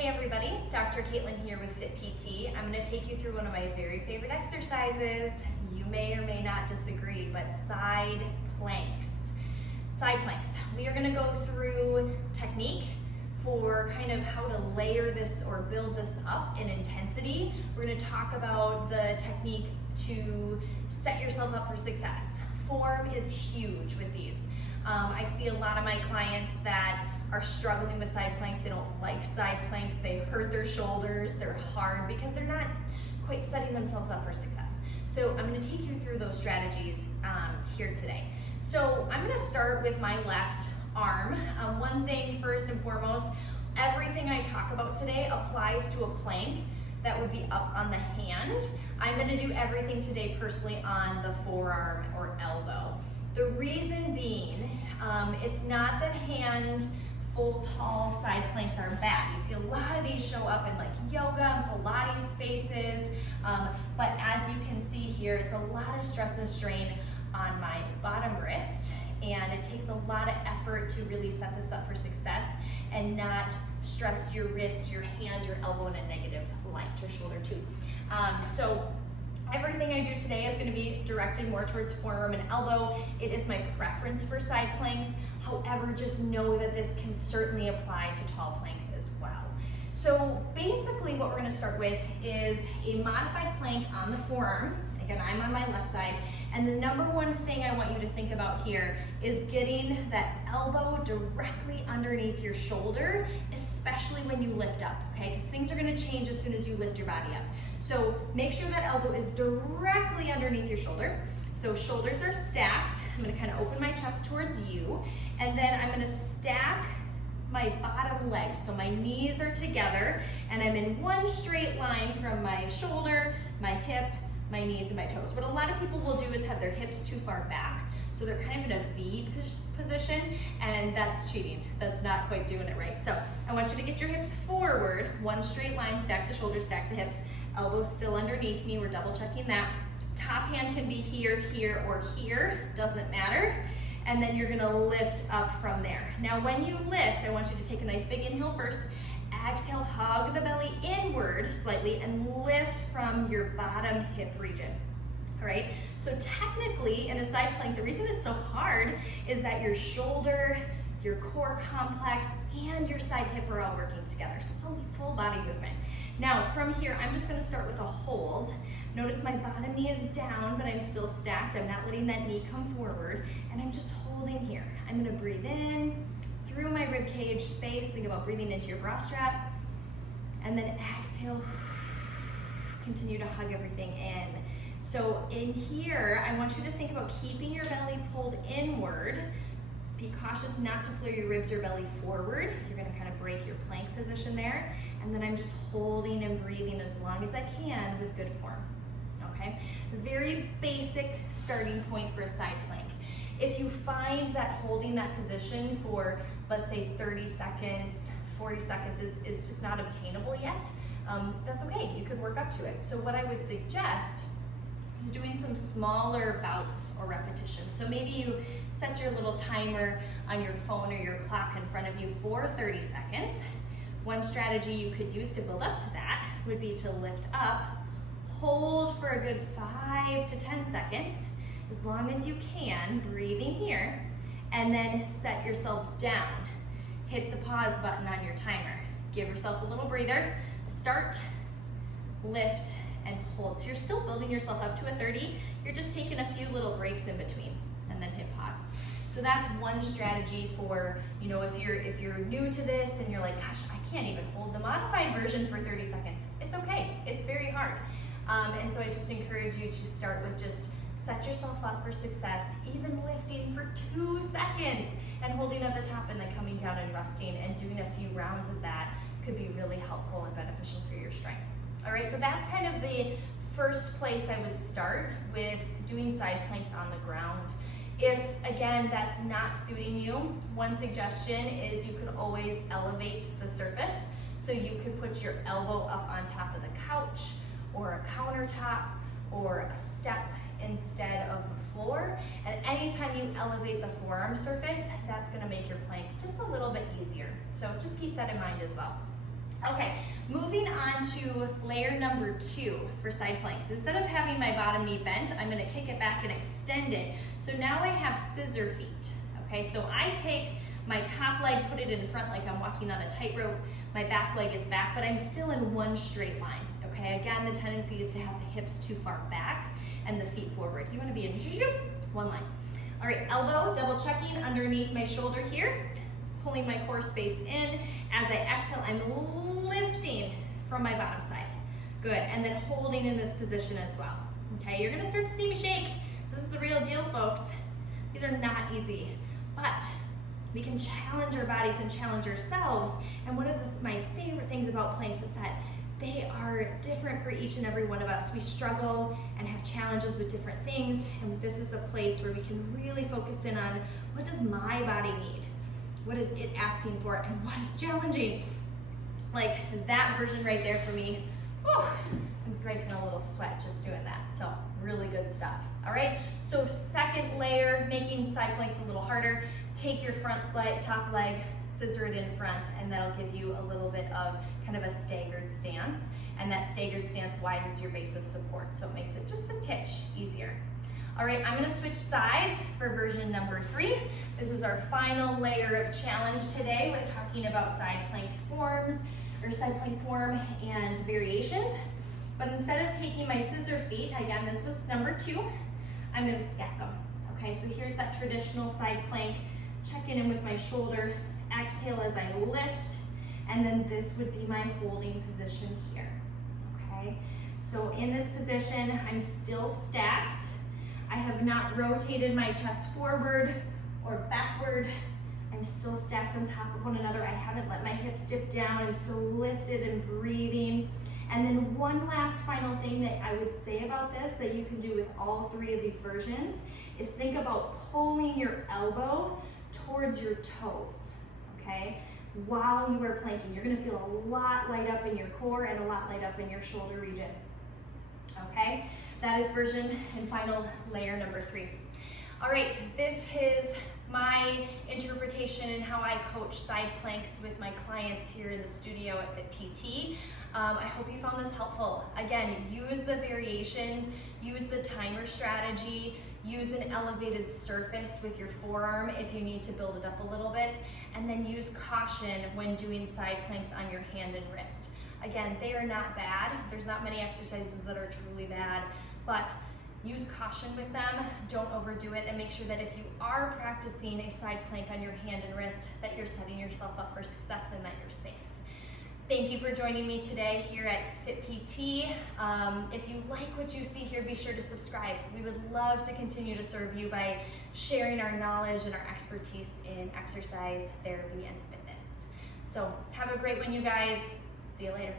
Hey everybody, Dr. Kaitlin here with Fit PT. I'm going to take you through one of my very favorite exercises. You may or may not disagree, but side planks. Side planks. We are going to go through technique for kind of how to layer this or build this up in intensity. We're going to talk about the technique to set yourself up for success. Form is huge with these. I see a lot of my clients that are struggling with side planks. They don't like side planks. They hurt their shoulders. They're hard because they're not quite setting themselves up for success. So I'm going to take you through those strategies here today. So I'm going to start with my left arm. One thing first and foremost, everything I talk about today applies to a plank that would be up on the hand. I'm going to do everything today personally on the forearm or elbow. The reason being, it's not that hand full tall side planks are bad. You see a lot of these show up in like yoga and Pilates spaces, but as you can see here, it's a lot of stress and strain on my bottom wrist, and it takes a lot of effort to really set this up for success and not stress your wrist, your hand, your elbow in a negative light, or shoulder too. So everything I do today is going to be directed more towards forearm and elbow. It is my preference for side planks. However, just know that this can certainly apply to tall planks as well. So basically what we're going to start with is a modified plank on the forearm. Again, I'm on my left side. And the number one thing I want you to think about here is getting that elbow directly underneath your shoulder, especially when you lift up, okay? Because things are going to change as soon as you lift your body up. So make sure that elbow is directly underneath your shoulder. So shoulders are stacked. I'm going to kind of open my chest towards you, and then I'm going to stack my bottom leg. So my knees are together, and I'm in one straight line from my shoulder, my hip, my knees, and my toes. What a lot of people will do is have their hips too far back, so they're kind of in a V position, and that's cheating. That's not quite doing it right. So I want you to get your hips forward, one straight line, stack the shoulders, stack the hips, elbows still underneath me. We're double checking that. Top hand can be here, here, or here, doesn't matter. And then you're gonna lift up from there. Now when you lift, I want you to take a nice big inhale first. Exhale, hug the belly inward slightly and lift from your bottom hip region. All right, so technically in a side plank, the reason it's so hard is that your shoulder, your core complex, and your side hip are all working together. So it's a full body movement. Now from here, I'm just gonna start with a hold. Notice my bottom knee is down, but I'm still stacked. I'm not letting that knee come forward, and I'm just holding here. I'm gonna breathe in through my rib cage space. Think about breathing into your bra strap, and then exhale, continue to hug everything in. So in here, I want you to think about keeping your belly pulled inward. Be cautious not to flare your ribs or belly forward. You're gonna kind of break your plank position there. And then I'm just holding and breathing as long as I can with good form, okay? Very basic starting point for a side plank. If you find that holding that position for, let's say 30 seconds, 40 seconds is just not obtainable yet, that's okay, you could work up to it. So what I would suggest is doing some smaller bouts or repetitions. So maybe you set your little timer on your phone or your clock in front of you for 30 seconds. One strategy you could use to build up to that would be to lift up, hold for a good 5 to 10 seconds, as long as you can, breathing here, and then set yourself down. Hit the pause button on your timer. Give yourself a little breather, start, lift, and hold. So you're still building yourself up to a 30, you're just taking a few little breaks in between, and then hit pause. So that's one strategy for, you know, if you're new to this and you're like, gosh, I can't even hold the modified version for 30 seconds. It's okay, it's very hard. And so I just encourage you to start with just set yourself up for success, even lifting for 2 seconds and holding at the top and then coming down and resting, and doing a few rounds of that could be really helpful and beneficial for your strength. All right, so that's kind of the first place I would start with doing side planks on the ground. If, again, that's not suiting you, one suggestion is you could always elevate the surface. So you could put your elbow up on top of the couch or a countertop or a step instead of the floor. And anytime you elevate the forearm surface, that's gonna make your plank just a little bit easier. So just keep that in mind as well. Okay, moving on to layer number 2 for side planks. Instead of having my bottom knee bent, I'm gonna kick it back and extend it. So now I have scissor feet, okay? So I take my top leg, put it in front like I'm walking on a tightrope. My back leg is back, but I'm still in one straight line, okay? Again, the tendency is to have the hips too far back and the feet forward. You wanna be in one line. All right, elbow, double checking underneath my shoulder here, pulling my core space in. As I exhale, I'm lifting from my bottom side. Good, and then holding in this position as well. Okay, you're gonna start to see me shake. This is the real deal, folks. These are not easy, but we can challenge our bodies and challenge ourselves. And one of my favorite things about planks is that they are different for each and every one of us. We struggle and have challenges with different things, and this is a place where we can really focus in on what does my body need? What is it asking for, and what is challenging? Like that version right there for me, whew, I'm breaking a little sweat just doing that. So really good stuff. All right, so second layer, making side planks a little harder. Take your front leg, top leg, scissor it in front, and that'll give you a little bit of kind of a staggered stance. And that staggered stance widens your base of support, so it makes it just a titch easier. All right, I'm gonna switch sides for version number 3. This is our final layer of challenge today with talking about side planks forms, or side plank form and variations. But instead of taking my scissor feet, again, this was number 2, I'm gonna stack them. Okay, so here's that traditional side plank, checking in with my shoulder, exhale as I lift, and then this would be my holding position here, okay? So in this position, I'm still stacked. I have not rotated my chest forward or backward. I'm still stacked on top of one another. I haven't let my hips dip down. I'm still lifted and breathing. And then one last final thing that I would say about this that you can do with all 3 of these versions is think about pulling your elbow towards your toes, okay? While you are planking, you're gonna feel a lot light up in your core and a lot light up in your shoulder region, okay? That is version and final layer number 3. All right, this is my interpretation and how I coach side planks with my clients here in the studio at Fit PT. I hope you found this helpful. Again, use the variations, use the timer strategy, use an elevated surface with your forearm if you need to build it up a little bit, and then use caution when doing side planks on your hand and wrist. Again, they are not bad. There's not many exercises that are truly bad, but use caution with them, don't overdo it, and make sure that if you are practicing a side plank on your hand and wrist, that you're setting yourself up for success and that you're safe. Thank you for joining me today here at Fit PT. If you like what you see here, be sure to subscribe. We would love to continue to serve you by sharing our knowledge and our expertise in exercise, therapy, and fitness. So have a great one, you guys. See you later.